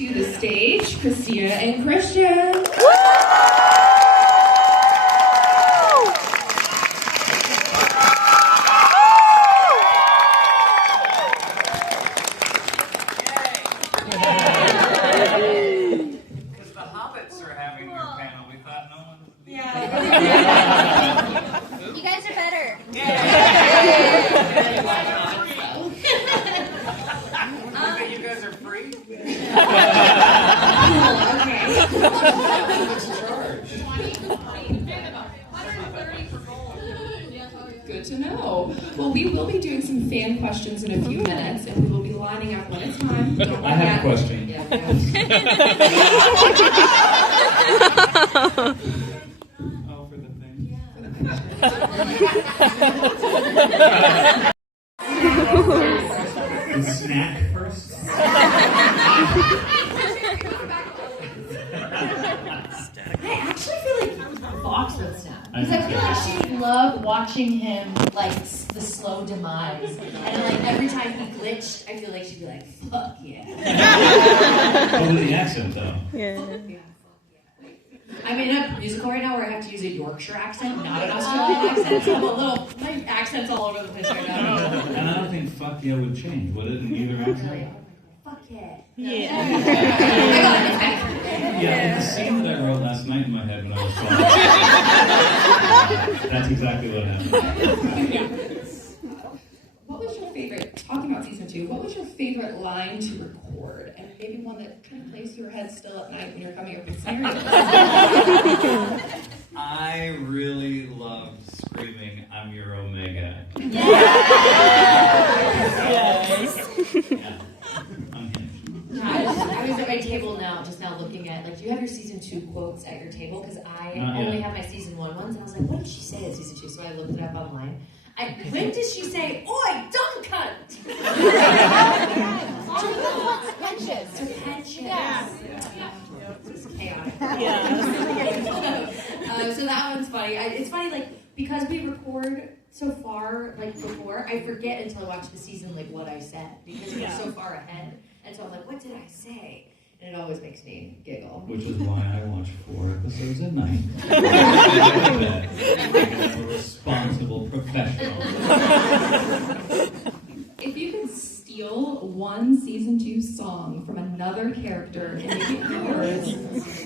To the stage, Krystina and Christian. Because the hobbits are having their panel, we thought no one would be. Yeah. You guys are better. You guys are free? Good to know. Well, we will be doing some fan questions in a few minutes, and we will be lining up one at a time. Don't I have a question. Yeah, Oh, for the thing. The snack first? I actually feel like Fox would snap. Because I feel like she would love watching him, like, the slow demise. And, like, every time he glitched, I feel like she'd be like, fuck yeah. What was the accent, though? I'm in a musical right now where I have to use a Yorkshire accent, not an Australian accent, so I'm a little, my accent's all over the place right now. And I don't think fuck yeah would change, would it, in either accent? Fuck yeah. Yeah, the scene that I wrote last night in my head when I was talking. That's exactly what happened. What was your favorite, talking about season 2, what was your favorite line to record? And maybe one that kind of plays through your head still at night when you're coming up with scenarios. I really loved screaming, "I'm your Omega." Yes. Yeah. Unhinged. I was at my table just now looking at, like, do you have your season 2 quotes at your table? Because I only have my season 1 ones, and I was like, what did she say in season 2? So I looked it up online. When did she say, oi, dumb cunt? Pretentious. Yeah. It's chaotic. Yeah. So that one's funny. It's funny, like, because we record so far, like, before, I forget until I watch the season, like, what I said. Because we're so far ahead. And so I'm like, what did I say? And it always makes me giggle. Which is why I watch 4 episodes a night. I'm a responsible professional. If you could steal one season 2 song from another character and make it yours,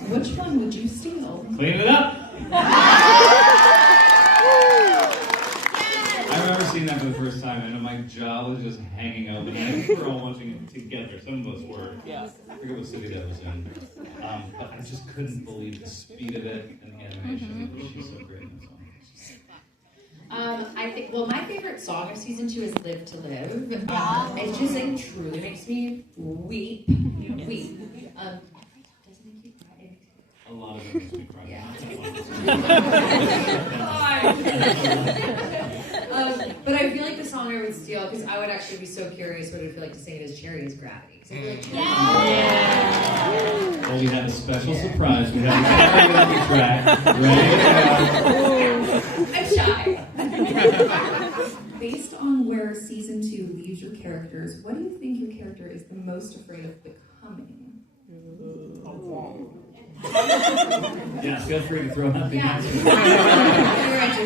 which one would you steal? Clean it up! I remember seeing that for the first time, and my jaw was just hanging open. I think we were all watching it together. Some of us were. I forget what city that was in. But I just couldn't believe the speed of it and the animation. She's so great in that song. I think, well, my favorite song of season 2 is Live to Live. It just, like, truly makes me weep. Doesn't make you cry? A lot of it makes me cry. Yeah. But I feel like the song I would steal, because I would actually be so curious what it would feel like to sing it as Cherri is Gravity. So I feel like Well, we have a special surprise. We have a track. Ready? I'm shy. Based on where season 2 leaves your characters, what do you think your character is the most afraid of becoming? Yeah, feel free to throw out the answer.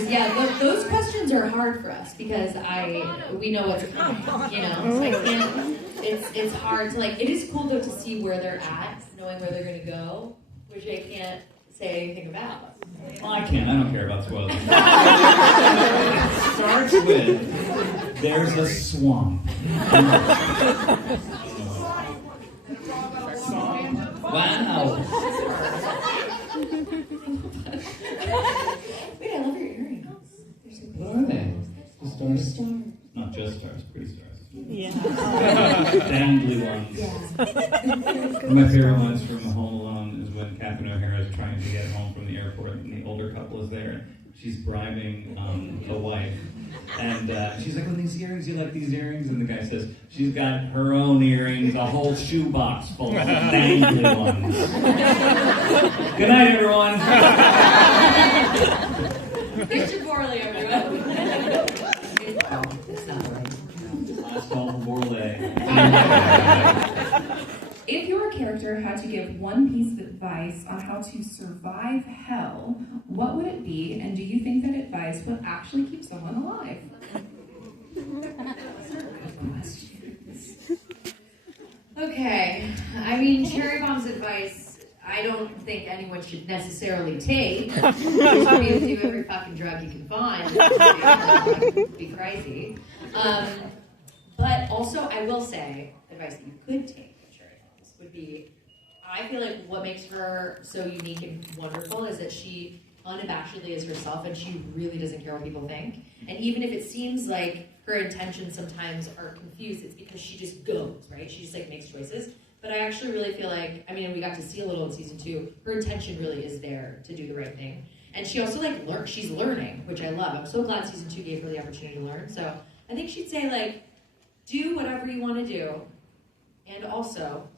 Yeah, those questions are hard for us because we know what's coming, you know. So I can't. It's hard to, like. It is cool though to see where they're at, knowing where they're going to go, which I can't say anything about. Well, I can't. I don't care about spoilers. It starts with there's a swamp. Wow. Wait, I love your earrings. What are they? The stars? Stars. Not just stars, pretty stars. Yeah. Dangly ones. Yeah. One of my favorite ones from Home Alone is when Catherine O'Hara is trying to get home from the airport and the older couple is there. She's bribing the wife. And she's like, "Oh, these earrings, you like these earrings?" And the guy says, "She's got her own earrings, a whole shoebox full of dangly ones." Good night, everyone. Picture Borle, everyone. It's not right. Last call from Borle. If your character had to give one piece of advice on how to survive hell, what would it be, and do you think that advice would actually keep someone alive? Okay, I mean, Cherri Bomb's advice, I don't think anyone should necessarily take. You should be to do every fucking drug you can find. Be crazy. But also, I will say, advice that you could take from Cherri Bomb's would be, I feel like what makes her so unique and wonderful is that she unabashedly is herself, and she really doesn't care what people think. And even if it seems like her intentions sometimes are confused, it's because she just goes, right? She just like makes choices. But I actually really feel like, I mean, and we got to see a little in season 2, her intention really is there to do the right thing. And she also like she's learning, which I love. I'm so glad season 2 gave her the opportunity to learn. So I think she'd say like, do whatever you want to do, and also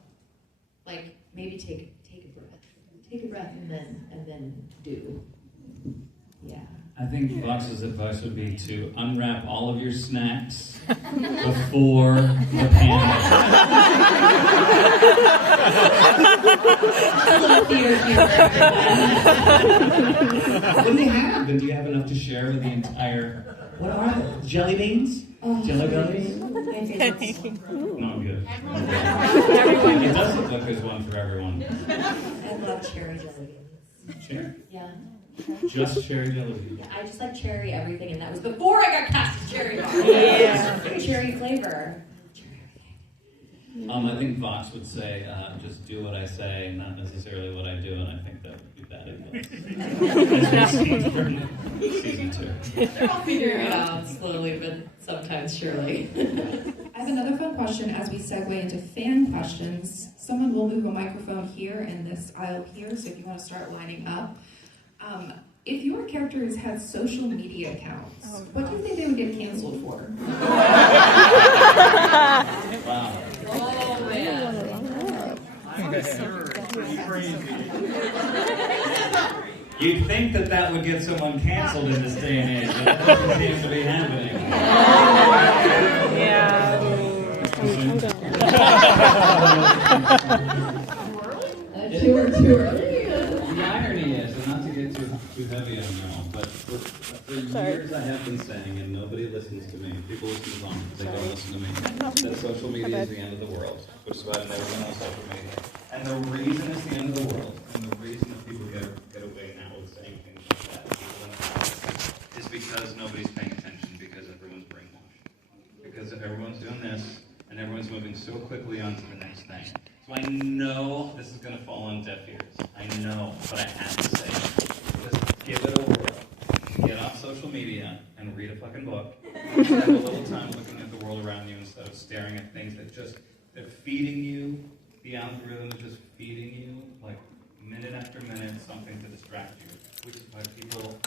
like maybe take a breath, and then do. Yeah. I think Vox's advice would be to unwrap all of your snacks before the panel. What do they have? And do you have enough to share with the entire... What are they? Jelly beans? Jelly bellies? No, I'm good. It does look like there's one for everyone. I love cherry jelly beans. Cherry? Yeah. Just cherry jelly beans. Yeah, I just like cherry everything, and that was before I got cast as Cherri Bomb. Yeah. Cherry flavor. I think Vox would say, just do what I say, not necessarily what I do, and I think that would be bad advice. As we see from season 2. I'll figure it out slowly, but sometimes surely. I have another fun question as we segue into fan questions. Someone will move a microphone here in this aisle here, so if you want to start lining up. If your characters had social media accounts, what do you think they would get canceled for? Wow. Oh, man. You'd think that would get someone canceled in this day and age, but that doesn't seem to be happening. Too early. The irony is, and not to get too heavy on y'all, but for years I have been saying, and nobody listens to me, people listen to them, they don't listen to me, that social media is the end of the world, which is why I've never been on social media. And the reason it's the end of the world, and the reason that people get away now with saying things like that, is because nobody's paying attention, because everyone's brainwashed. Because everyone's doing this, and everyone's moving so quickly on to the next thing. So I know this is going to fall on deaf ears. I know, but I have to say it. Just give it a whirl. Get off social media and read a fucking book. Spend a little time looking at the world around you instead of staring at things that they're feeding you. The algorithm is just feeding you, like, minute after minute, something to distract you. Which is why people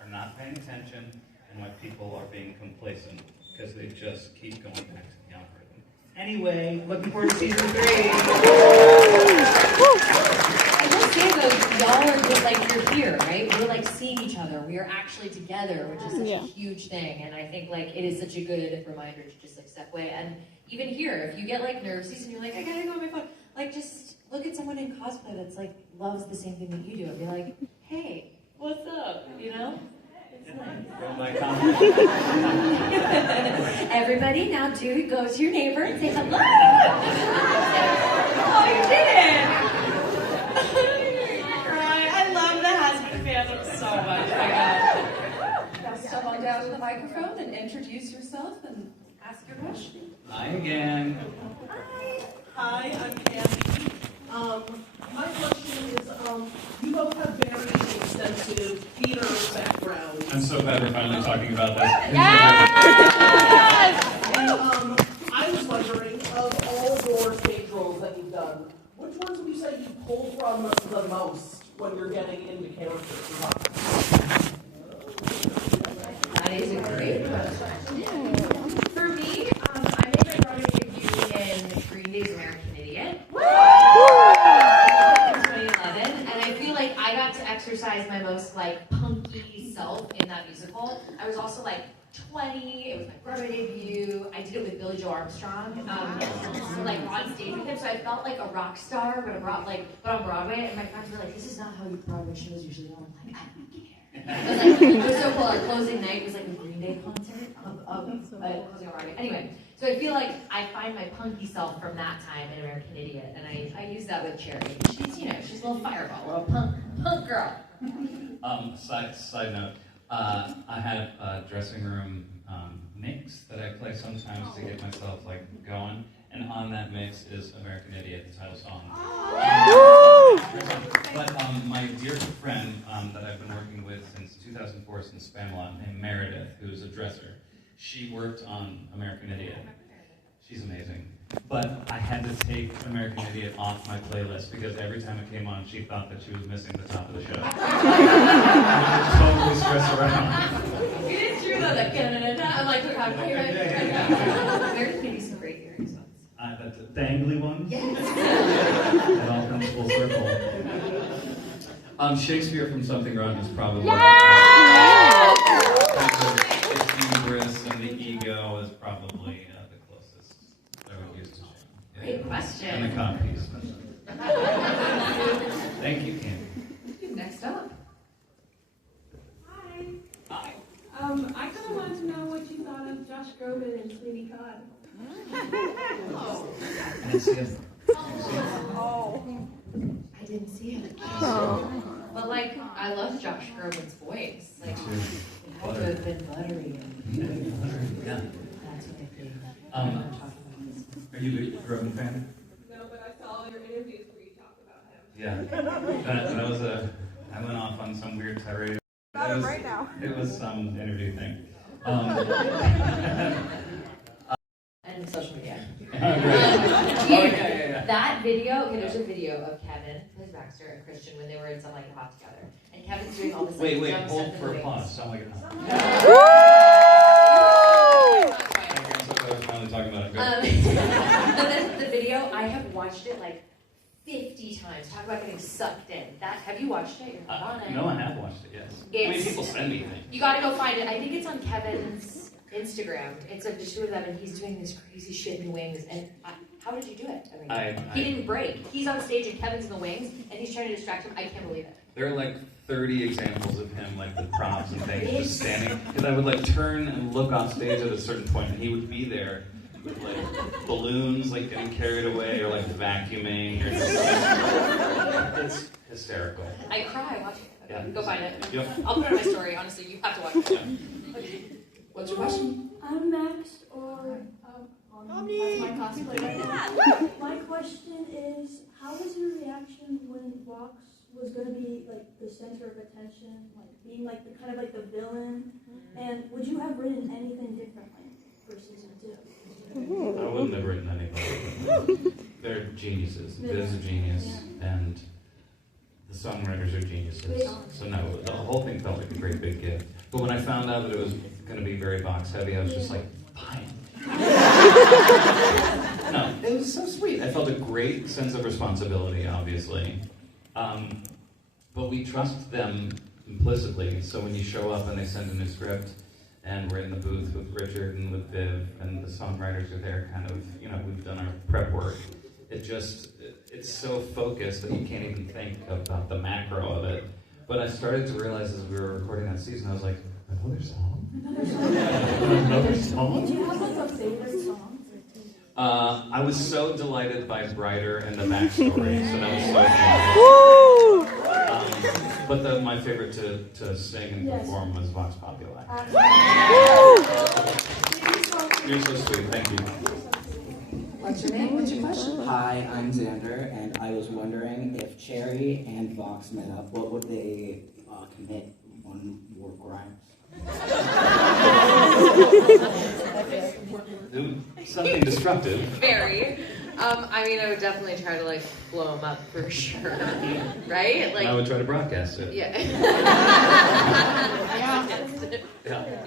are not paying attention and why people are being complacent, because they just keep going back to the algorithm. Anyway, looking forward to season 3. I will say though, y'all are just like, you're here, right? We're like seeing each other. We are actually together, which is such a huge thing. And I think like it is such a good reminder to just like step away. And even here, if you get like nervous and you're like, I gotta go on my phone, like just look at someone in cosplay that's like loves the same thing that you do and be like, hey, what's up? You know? Everybody, now go to your neighbor and say hello. Oh, you did it! I love the Hazbin fandom so much. My God. Now step on down to the microphone and introduce yourself and ask your question. Hi again. Hi, I'm Kathy. My question is, you both have very extensive theater backgrounds. I'm so glad we're finally talking about this. And I was wondering, of all your stage roles that you've done, which ones would you say you pull from the most when you're getting into character? That is a great question. For me, I made my brother debut in Green Day's American Idiot. In 2011, and I feel like I got to exercise my most like punky self in that musical. I was also like 20. It was my Broadway debut. I did it with Billy Joe Armstrong, like on stage with him. So I felt like a rock star, but on Broadway. And my friends were like, "This is not how Broadway shows usually go." I'm like, "I don't care." It was so cool. Our closing night was like a Green Day concert of closing on Broadway. Anyway, so I feel like I find my punky self from that time in American Idiot, and I use that with Cherri. She's she's a little fireball, a little punk girl. Side note, I have a dressing room mix that I play sometimes to get myself like going, and on that mix is American Idiot, the title song. But my dear friend that I've been working with since 2004, since Spamalot, named Meredith, who's a dresser, she worked on American Idiot. She's amazing. But I had to take American Idiot off my playlist because every time it came on, she thought that she was missing the top of the show. I would totally stress around. It is true though, that I'm like, there can be some great earrings ones. That's the dangly ones? Yes. It all comes full circle. Shakespeare from Something Wrong is probably the hubris and the ego is probably the closest that we used to share. Great question. And the copies. Thank you, Kim. Next up. Hi. Hi. I kind of wanted to know what you thought of Josh Groban and Sweeney Todd. I didn't see it. I didn't see it. But like, I love Josh Groban's voice. Like, it had to have been buttery. Yeah. That's what I think. Are you a Groban fan? No, but I saw your interviews where you talk about him. Yeah. That was I went off on some weird tirade. About him right now. It was some interview thing. And social media. Yeah. That video, okay, there's a video of Kevin, Liz Baxter, and Christian when they were in Some Like It Hot together. And Kevin's doing all this like, Wait, dumb hold stuff in for the applause. wings. Sound like it. Not quite. I was finally talking about it. The video, I have watched it like 50 times. Talk about getting sucked in. Have you watched it? You're not on it. No, I have watched it, yes. I mean, people send me things. You gotta go find it. I think it's on Kevin's Instagram. It's of the two of them, and he's doing this crazy shit in the wings. And how did you do it? I mean, he didn't break. He's on stage and Kevin's in the wings, and he's trying to distract him. I can't believe it. There are like 30 examples of him, like with props and things, just standing. Because I would like turn and look off stage at a certain point, and he would be there with like balloons, like getting carried away, or like vacuuming, or just like, it's hysterical. I cry watching it. Okay, Yeah. go find it. Yep. I'll put it on my story. Honestly, you have to watch it. What's your question? I'm Max, or that's my cosplay. My question is, how was your reaction when Vox was going to be like the center of attention, like being like the kind of like the villain? And would you have written anything differently for season 2? I wouldn't have written anything. They're geniuses. Viz is a genius, and the songwriters are geniuses. So no, the whole thing felt like a great big gift. But when I found out that it was going to be very box heavy, I was just like, fine. No, it was so sweet. I felt a great sense of responsibility, obviously. But we trust them implicitly. So when you show up and they send in a script, and we're in the booth with Richard and with Viv, and the songwriters are there kind of, we've done our prep work. It's so focused that you can't even think about the macro of it. But I started to realize as we were recording that season, I was like, another song? Another song? Do you have like a favorite song? I was so delighted by Brighter and the backstory, so that was so fun. But my favorite to sing and perform was Vox Populi. You're so sweet, thank you. What's your name? What's your question? Hi, I'm Xander, and I was wondering if Cherri and Vox met up, what would they commit on war crimes? Something destructive. Very. I would definitely try to like blow him up for sure. Right? Like I would try to broadcast it. Yeah. Yeah.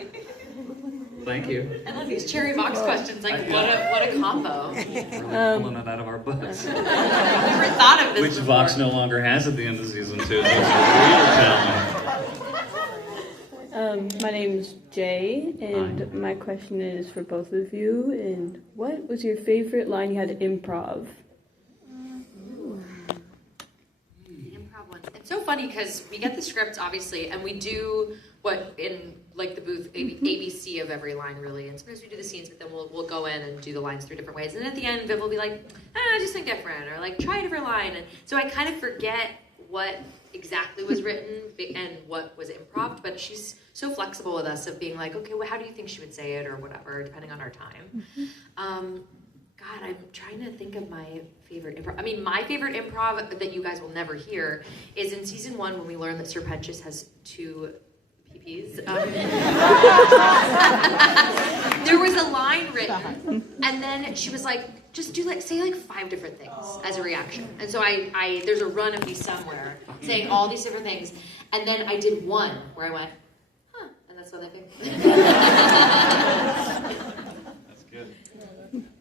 Thank you. I love these Cherri Vox questions. Like, what a combo. We're pulling it out of our butts. I've never thought of this Which before. Vox no longer has at the end of season 2. That's a real challenge. My name's Jay, and my question is for both of you. And what was your favorite line you had to improv? Improv one. It's so funny because we get the scripts, obviously, and we do what in like the booth ABC of every line, really. And sometimes we do the scenes, but then we'll go in and do the lines 3 different ways. And at the end, Viv will be like, just think different, or like try a different line. And so I kind of forget what exactly was written and what was improv, but she's so flexible with us of being like, okay, well, how do you think she would say it, or whatever, depending on our time. God, I'm trying to think of my favorite improv. I mean, my favorite improv that you guys will never hear is in season 1 when we learned that Sir Pentious has 2 PPs. There was a line written, and then she was like, just do say 5 different things as a reaction. And so I there's a run of me somewhere saying all these different things, and then I did one where I went, huh, and that's what I think. That's good.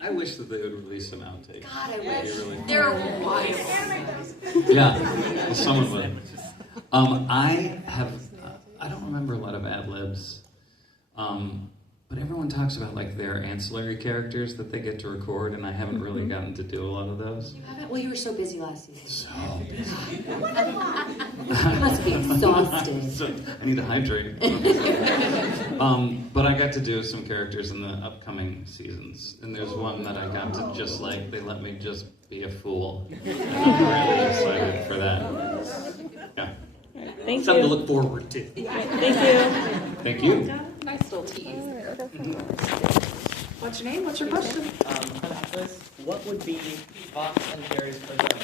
I wish that they would release some outtakes. God, I wish. Really They're wild. Yeah, well, someone would. I don't remember a lot of ad-libs, but everyone talks about like their ancillary characters that they get to record, and I haven't really gotten to do a lot of those. You haven't? Well, you were so busy last season. So busy. You must be exhausted. So, I need to hydrate. But I got to do some characters in the upcoming seasons, and there's one that I got to just like, they let me just be a fool. And I'm really excited for that. Yeah. Thank Something you. to look forward to. Thank you. Thank you. Nice little tease. What's your name? What's your question? What would be Fox and Cherri's persona?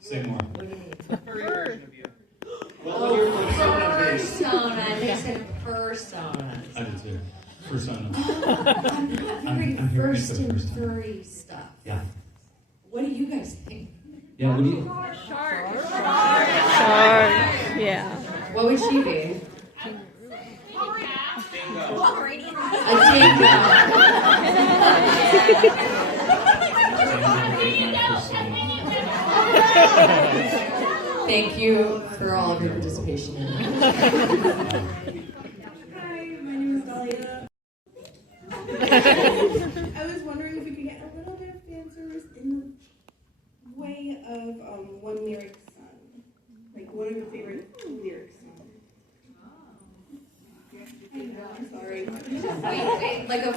Say more. Persona. They said persona. I did too. Persona. I'm hearing I'm hearing it first for the and first time. furry stuff. Yeah. What do you guys think? Yeah, what do you? Shark. Yeah. What would she be? A Thank you for all of your participation in it. Hi, my name is Dahlia. I was wondering if we could get a little bit of fan service in the way of one lyric song. Like, what are your favorite lyrics? I'm sorry. Wait, like of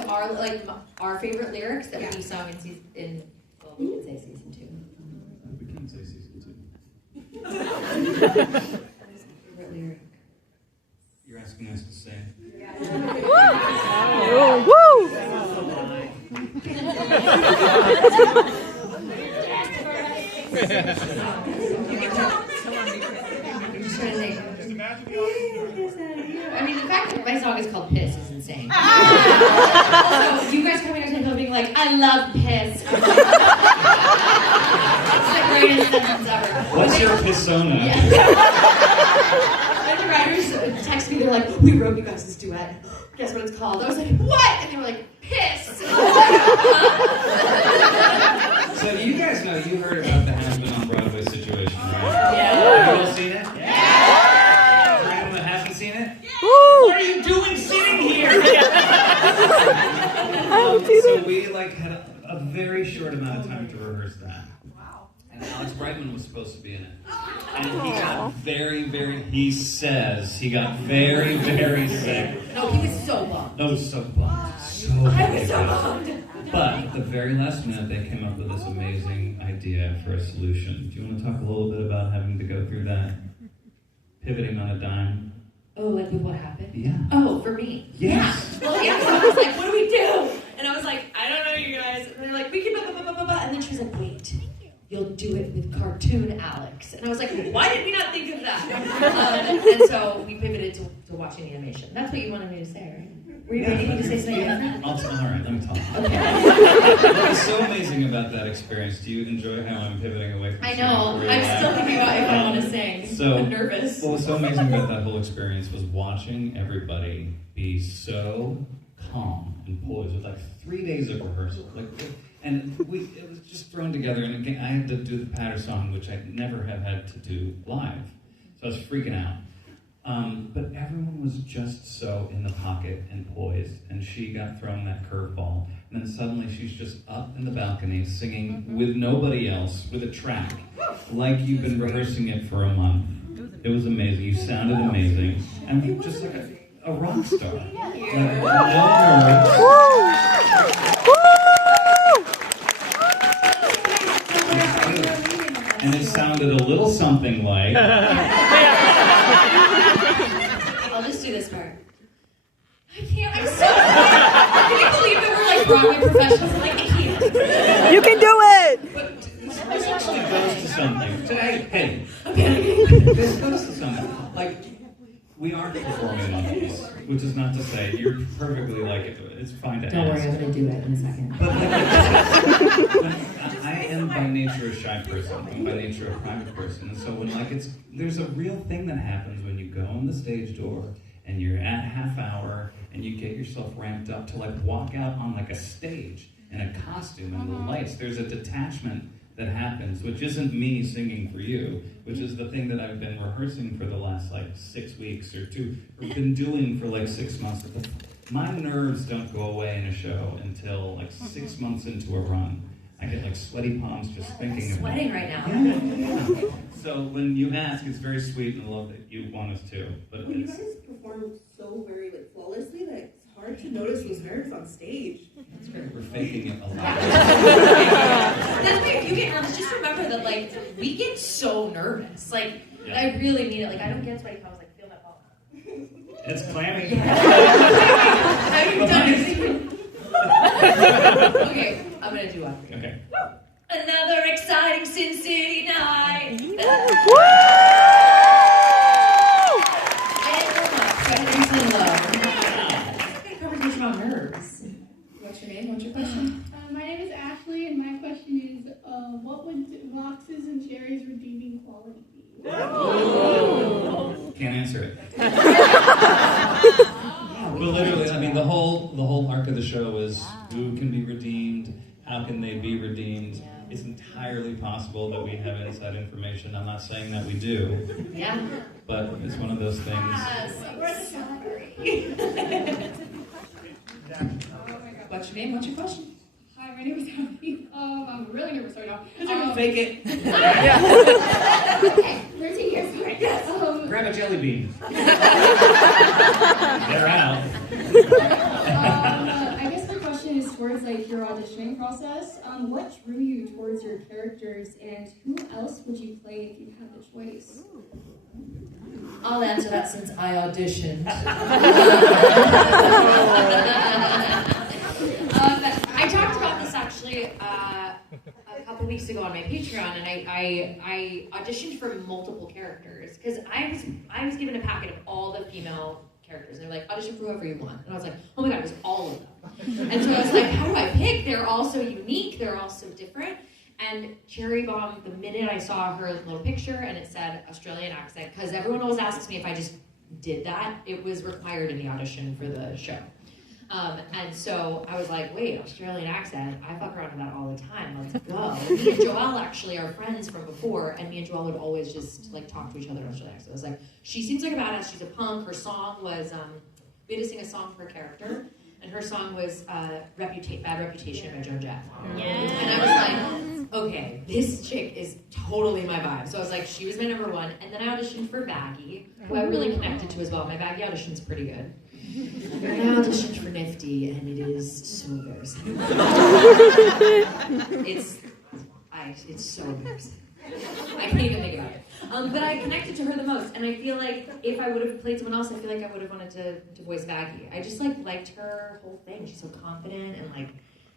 our favorite lyrics that we sung in well, we can say season 2. We can say season 2. Favorite lyric. You're asking us to say. Woo! I'm just trying to think. I mean, the fact that my song is called Piss is insane. Also, you guys coming out and being like, I love piss. It's the greatest sentence ever. What's your persona? Yeah. And the writers text me, they're like, we wrote you guys this duet. Guess what it's called? I was like, what? And they were like, piss. So you guys know, you heard about the Hazbin on Broadway situation, right? Yeah. Have you all seen it? Yeah! Is there anyone that hasn't seen it? Yeah. What are you doing sitting here? So we had a very short amount of time to rehearse that. Wow. And Alex Brightman was supposed to be in it. And he got he says he got very, very sick. No, he was so bummed. No, so bummed. I was so bummed. But at the very last minute, they came up with this amazing idea for a solution. Do you want to talk a little bit about having to go through that pivoting on a dime? Oh, like with what happened? Yeah. Oh, for me? Yes. Yeah. Well, yeah, so I was like, what do we do? And I was like, I don't know, you guys. And they're like, we can blah, blah, blah, blah, blah. And then she was like, wait, you'll do it with cartoon Alex. And I was like, why did we not think of that? And so we pivoted to watching animation. That's what you wanted me to say, right? Were you waiting to say something different? All right, let me talk. Okay. What's so amazing about that experience? Do you enjoy how I'm pivoting away from I know. singing? I'm still thinking about if I want to sing. So, I'm nervous. What was so amazing about that whole experience was watching everybody be so calm and poised with 3 days of rehearsal. And it was just thrown together, and again, I had to do the patter song, which I never have had to do live. So I was freaking out. But everyone was just so in the pocket and poised, and she got thrown that curveball. And then suddenly she's just up in the balcony singing with nobody else, with a track, like you've been rehearsing it for a month. It was amazing. You sounded amazing. And just like a rock star. Like, no nerves. And it sounded a little something like... I'll just do this part. I can't, I'm so... I can't believe that we're like Broadway professionals. I'm like, I can't. You can do it! But this actually goes to something. Hey, this goes to something. Like, we aren't performing monkeys, which is not to say you're perfectly like it. It's fine to Don't ask. worry, I'm going to do it in a second. But I am by nature a shy person. I'm by nature a private person. And so when there's a real thing that happens when you go in the stage door and you're at half hour and you get yourself ramped up to like walk out on like a stage in a costume and the lights. There's a detachment that happens, which isn't me singing for you, which is the thing that I've been rehearsing for the last like 6 weeks or been doing for like 6 months. My nerves don't go away in a show until like 6 months into a run. I get like sweaty palms just thinking about it. Sweating right now. Yeah. So when you ask, it's very sweet and I love that you want us to. But you guys perform so very flawlessly that it's hard to notice those nerves on stage. That's great. We're faking it a lot. That's why if you get nervous, just remember that like we get so nervous. Like I really mean it. Like I don't get sweaty palms. Like feel my palm. It's clammy. Have you done it? Okay, I'm gonna do one. Okay. Another exciting Sin City night. Conversation about nerves. What's your name? What's your question? My name is Ashley, and my question is, what would Vox's and Cherri's redeeming quality be? Can't answer it. Well, literally, I mean, the whole arc of the show is who can be redeemed, how can they be redeemed. It's entirely possible that we have inside information. I'm not saying that we do. Yeah. But it's one of those things. What's your name? What's your question? Hi, my name is Abby. I'm really nervous right now. Fake it. Okay, 13 years old. Yes. Grab a jelly bean. They're out. I guess my question is towards like your auditioning process. What drew you towards your characters, and who else would you play if you had the choice? I'll answer that since I auditioned. I talked about this actually a couple weeks ago on my Patreon, and I auditioned for multiple characters because I was given a packet of all the female characters, and they're like, audition for whoever you want. And I was like, oh my god, it was all of them. And so I was like, how do I pick? They're all so unique, they're all so different. And Cherri Bomb, the minute I saw her little picture and it said Australian accent, because everyone always asks me if I just did that, it was required in the audition for the show. And so I was like, wait, Australian accent, I fuck around with that all the time, let's go. Me and Joelle actually are friends from before, and me and Joelle would always just like talk to each other in Australian accent. I was like, she seems like a badass, she's a punk, her song was, we had to sing a song for her character, and her song was Bad Reputation by Joan Jett. Yeah. And I was like, okay, this chick is totally my vibe. So I was like, she was my number one. And then I auditioned for Baggy, who I really connected to as well. My Baggy audition's pretty good. And I auditioned for Nifty, and it is so embarrassing. It's so embarrassing. I can't even think about it. But I connected to her the most, and I feel like if I would have played someone else, I feel like I would have wanted to voice Baggy. I just liked her whole thing. She's so confident and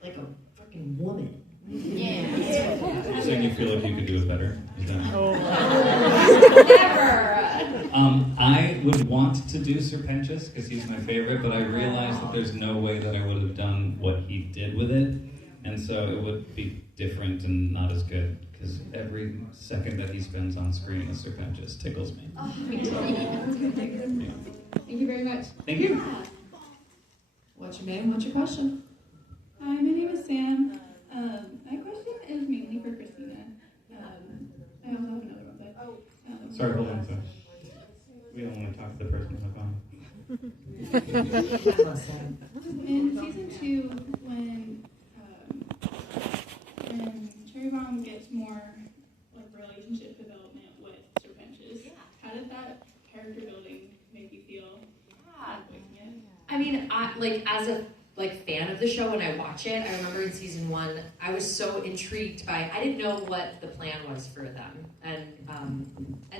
like a freaking woman. Yeah. You're saying you feel like you could do it better? Is that... Never. I would want to do Serpentious because he's my favorite, but I realized that there's no way that I would have done what he did with it, and so it would be different and not as good. Because every second that he spends on screen as Serpentious tickles me. Oh, me too. Yeah. Thank you very much. Thank you. What's your name? What's your question? Hi, my name is Sam. In season 2, when Cherry Bomb gets more like relationship development with Sir Benches, how did that character building make you feel? I mean, as a fan of the show, when I watch it, I remember in season 1, I was so intrigued by. I didn't know what the plan was for them, and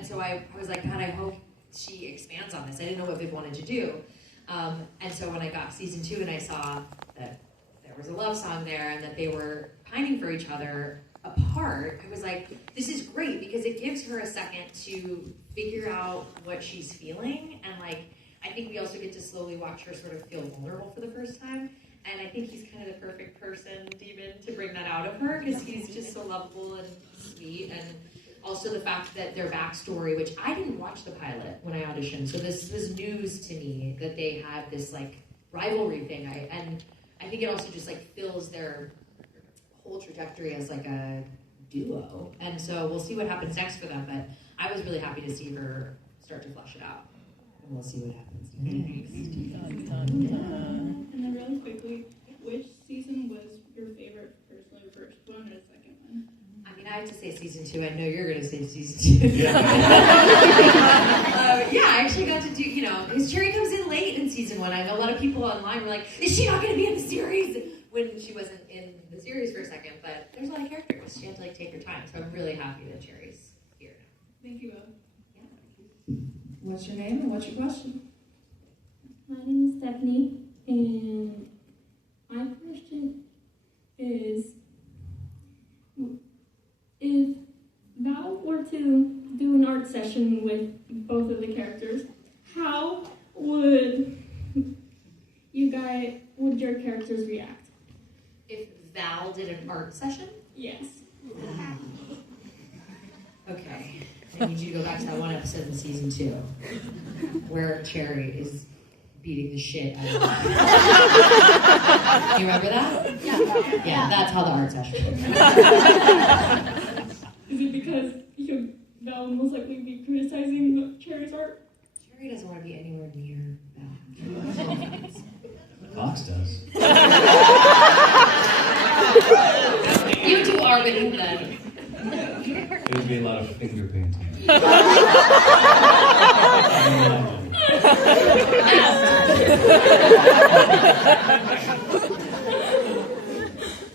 so I was like, God, I hope she expands on this. I didn't know what they wanted to do, and so when I got season 2 and I saw that there was a love song there and that they were pining for each other apart, I was like, this is great because it gives her a second to figure out what she's feeling, and I think we also get to slowly watch her sort of feel vulnerable for the first time, and I think he's kind of the perfect person, Demon, to bring that out of her, because he's just so lovable and sweet, and also the fact that their backstory, which I didn't watch the pilot when I auditioned, so this was news to me, that they had this rivalry thing, and I think it also just fills their whole trajectory as a duo, and so we'll see what happens next for them, but I was really happy to see her start to flesh it out. And we'll see what happens next. And then really quickly, which season was your favorite personally, the first one or the second one? I mean, I have to say season 2. I know you're going to say season 2. Yeah. I actually got to do, because Cherri comes in late in season 1. I know a lot of people online were like, is she not going to be in the series? When she wasn't in the series for a second, but there's a lot of characters. She had to take her time, so I'm really happy that Cherri's here now. Thank you both. What's your name and what's your question? My name is Stephanie, and my question is, if Val were to do an art session with both of the characters, how would your characters react? If Val did an art session? Yes. Okay. I need you to go back to that one episode in season 2 where Cherri is beating the shit out of her. You remember that? Yeah, that's how the art session is. Is it because Val will most likely be criticizing Cherri's art? Cherri doesn't want to be anywhere near Val. Fox does. You two are with him then. It would be a lot of finger painting.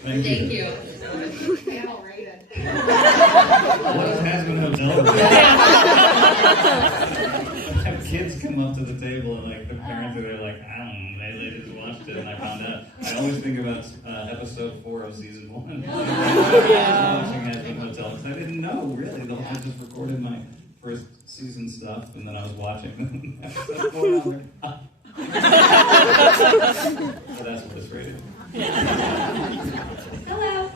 Thank you. What is Hazbin Hotel? Have kids come up to the table and the parents are there I don't know, they just watched it and I found out. I always think about episode 4 of season 1. I was watching Hazbin Hotel because I didn't know really. I just recorded my first season stuff and then I was watching episode 4 on there. So that's what it's rated. Hello.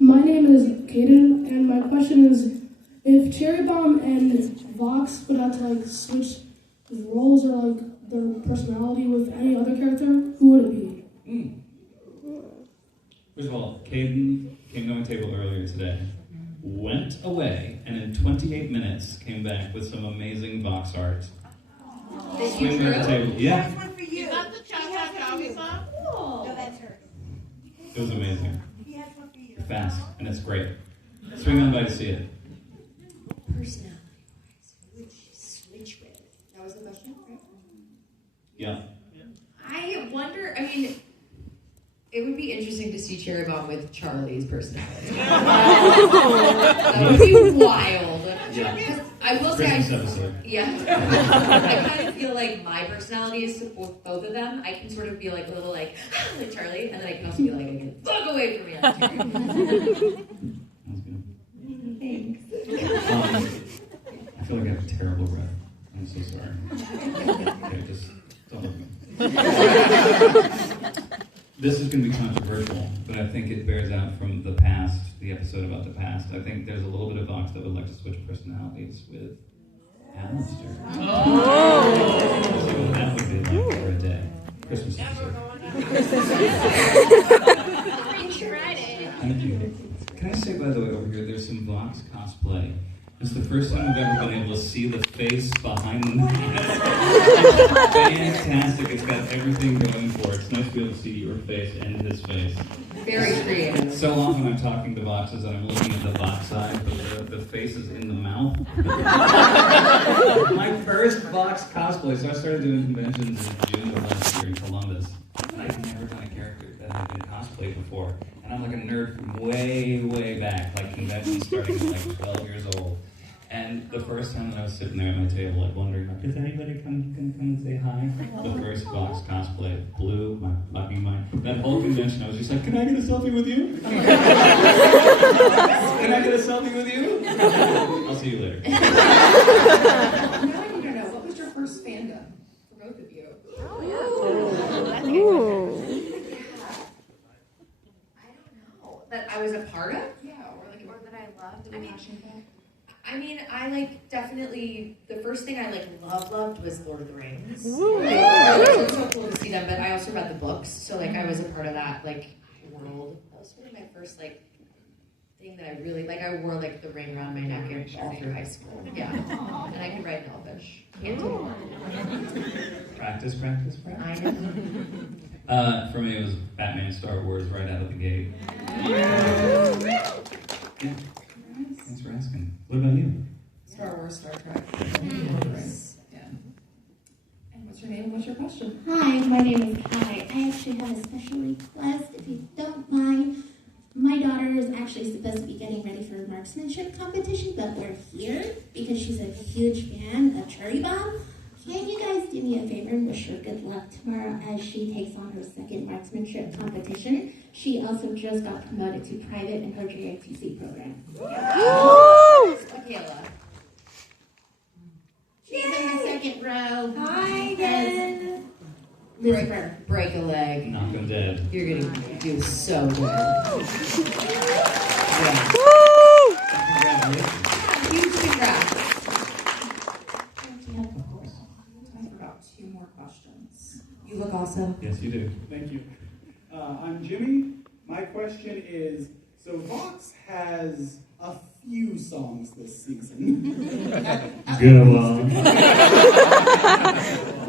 My name is Kaden, and my question is, if Cherry Bomb and Vox would have to switch roles or their personality with any other character, who would it be? First of all, Caden came to my table earlier today, went away, and in 28 minutes came back with some amazing Vox art. Swing by the table. Yeah. One for you. Is that the Cha-Cha-Cha song? No, that's her. It was amazing. He has one for you. Fast, and it's great. Swing on by to see it. Personality-wise, who would you switch with? That was the question, right? Yeah. I wonder, it would be interesting to see Cherry Bomb with Charlie's personality. That would be wild. Yeah. I will say, I kind of feel like my personality is to both of them. I can sort of be a little like Charlie, and then I can also be like, fuck away from me. Like Cherry. Thanks. I feel like I have a terrible breath. I'm so sorry. Okay, just don't look at me. This is going to be controversial, but I think it bears out from the past, the episode about the past. I think there's a little bit of Vox that would like to switch personalities with Alistair. Oh! See what that would be like for a day. Christmas episode. Thank you. Can I say, by the way, over here, there's some Vox cosplay. It's the first time we've ever been able to see the face behind the mask. Fantastic. It's got everything going for it. It's nice to be able to see your face and his face. Very creative. So often I'm talking to Voxes and I'm looking at the Vox side, but the face is in the mouth. My first Vox cosplay, so I started doing conventions in June of last year in Columbus. And I'd never done a character that had been cosplayed before. And I'm like a nerd from way, way back, like conventions starting at like 12 years old. And the first time that I was sitting there at my table, like wondering, like, does anybody come and say hi? The first Vox cosplay blew my fucking mind. That whole convention, I was just like, can I get a selfie with you? Can I get a selfie with you? I'll see you later. Now I need to know, what was your first fandom for both of you? That I was a part of? Yeah, or that I loved, that I we mean, passionate about. I mean, I like definitely, the first thing I like loved was Lord of the Rings. It was so cool to see them, but I also read the books, so like I was a part of that like world. That was sort of my first like thing that I really, like I wore like the ring around my neck all through high school. Yeah, and I could write in Elvish. Can't do more. Practice. I know. For me, it was Batman, Star Wars, right out of the gate. Yeah. Thanks for asking. What about you? Star Wars, Star Trek. Yeah. And what's your name and what's your question? Hi, my name is Kai. I actually have a special request, if you don't mind. My daughter is actually supposed to be getting ready for a marksmanship competition, but we're here because she's a huge fan of Cherri Bomb. Can you guys do me a favor and wish her good luck tomorrow as she takes on her second marksmanship competition? She also just got promoted to private in her JITC program. Michaela. She's in the second row. Hi again. Break a leg. Knock them dead. You're gonna do so good. Yeah. Huge congrats. Time for about 2 more questions. You look awesome. Yes, you do. Thank you. I'm Jimmy. My question is, so Vox has a few songs this season. Go on.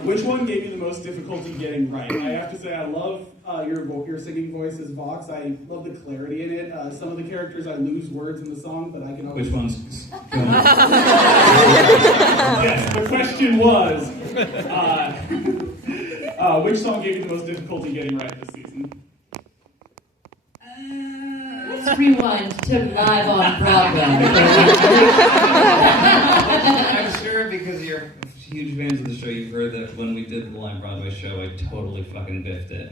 Which one gave you the most difficulty getting right? I have to say I love your singing voice as Vox. I love the clarity in it. Some of the characters, I lose words in the song, but I can always... Which ones? Yes, the question was, which song gave you the most difficulty getting right this season? Let's rewind to live on Broadway. I'm sure because you're huge fans of the show, you've heard that when we did the live Broadway show, I totally fucking biffed it.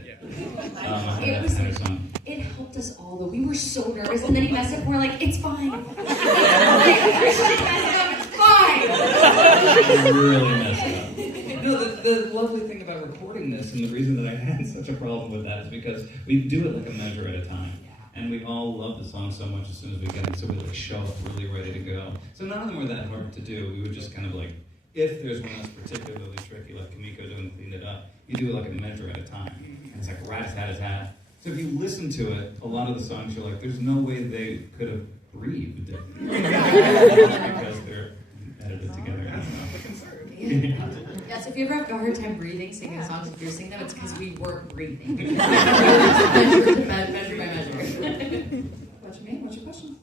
It helped us all though. We were so nervous, and then he messed up. And we're like, it's fine. It's fine. Really messed up. No, the lovely thing about recording this, and the reason that I had such a problem with that, is because we do it like a measure at a time. And we all love the song so much as soon as we get it, so we like show up really ready to go. So none of them were that hard to do. We would just kind of like, if there's one that's particularly tricky, like Kamiko doing Clean It Up, you do it like a measure at a time. And it's like rat-a-tat-a-tat. So if you listen to it, a lot of the songs you're like, there's no way they could have breathed. Because they're edited together. Yeah, so if you ever have a hard time breathing, singing songs, if you're singing them, it's because we weren't breathing. measure by measure. What's your name? What's your question?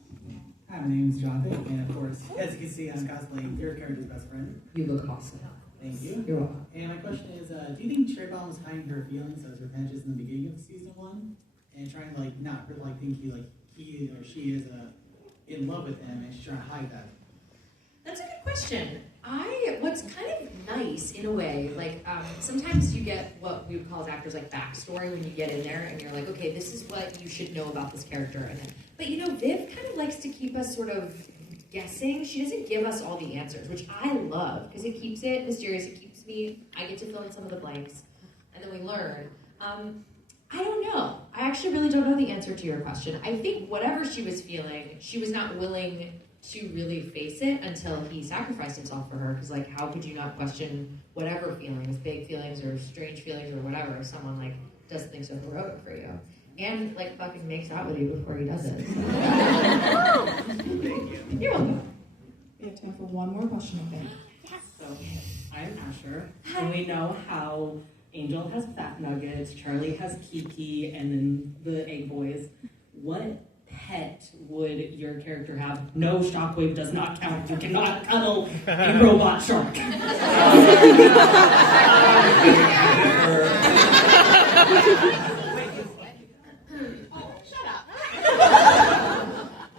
Hi, my name is Jonathan, and of course, as you can see, I'm cosplaying your character's best friend. You look awesome. Thank you. You're welcome. And my question is, do you think Cherri Bomb was hiding her feelings as repentance in the beginning of season 1, and trying to like not like think he or she is in love with him, and she's trying to hide that? That's a good question. What's kind of nice in a way, like sometimes you get what we would call as actors like backstory when you get in there and you're like, okay, this is what you should know about this character. And then, but you know, Viv kind of likes to keep us sort of guessing. She doesn't give us all the answers, which I love because it keeps it mysterious. It keeps I get to fill in some of the blanks, and then we learn. I don't know. I actually really don't know the answer to your question. I think whatever she was feeling, she was not willing to really face it until he sacrificed himself for her, because like how could you not question whatever feelings, big feelings or strange feelings or whatever, if someone like does something so heroic for you and like fucking makes out with you before he does it. You're welcome. We have time for one more question, I think. So I'm Asher, and we know how Angel has Fat Nuggets, Charlie has Kiki, and then the Egg Boys. What pet would your character have? No, Shockwave does not count. You cannot cuddle a robot shark.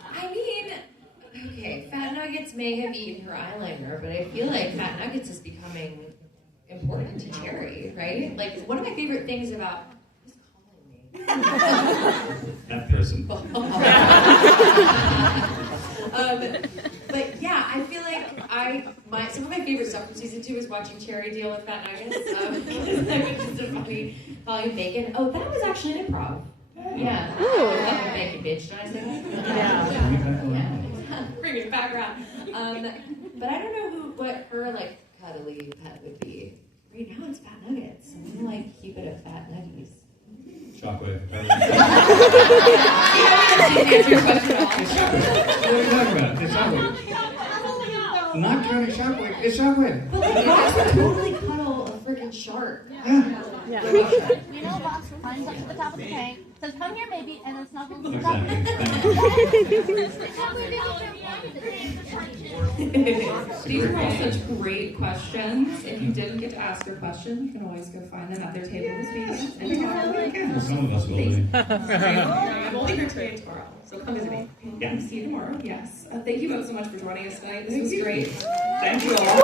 I mean, okay, Fat Nuggets may have eaten her eyeliner, but I feel like Fat Nuggets is becoming important to Cherri, right? Like, one of my favorite things about... Who's calling me? That person. But yeah, I feel like some of my favorite stuff from season 2 is watching Cherri deal with Fat Nuggets. Because I was just a funny calling bacon. Oh, that was actually an improv. Yeah. Oh. Bacon, bitch. Did I say that? Yeah. Bring it back around. But I don't know what her like cuddly pet would be. Right now it's Fat Nuggets. I'm gonna like keep it at Fat Nuggies. Shockwave. Answer your question at all. It's Shockwave. What are you talking about? It's Shockwave. I'm not counting Shockwave. It's Shockwave. But like, you guys would totally cuddle a freaking shark. Yeah. You know, Vox climbs up to the top of the tank, says, come here, baby, and then snuggles to the top of the tank. These were all such great questions. If you didn't get to ask your question, you can always go find them at their table this weekend and talk. Some of us will be. I'm only here today and tomorrow, so come visit me. Yeah, see you tomorrow. Yes. Thank you both so much for joining us tonight. This was great. Thank you all.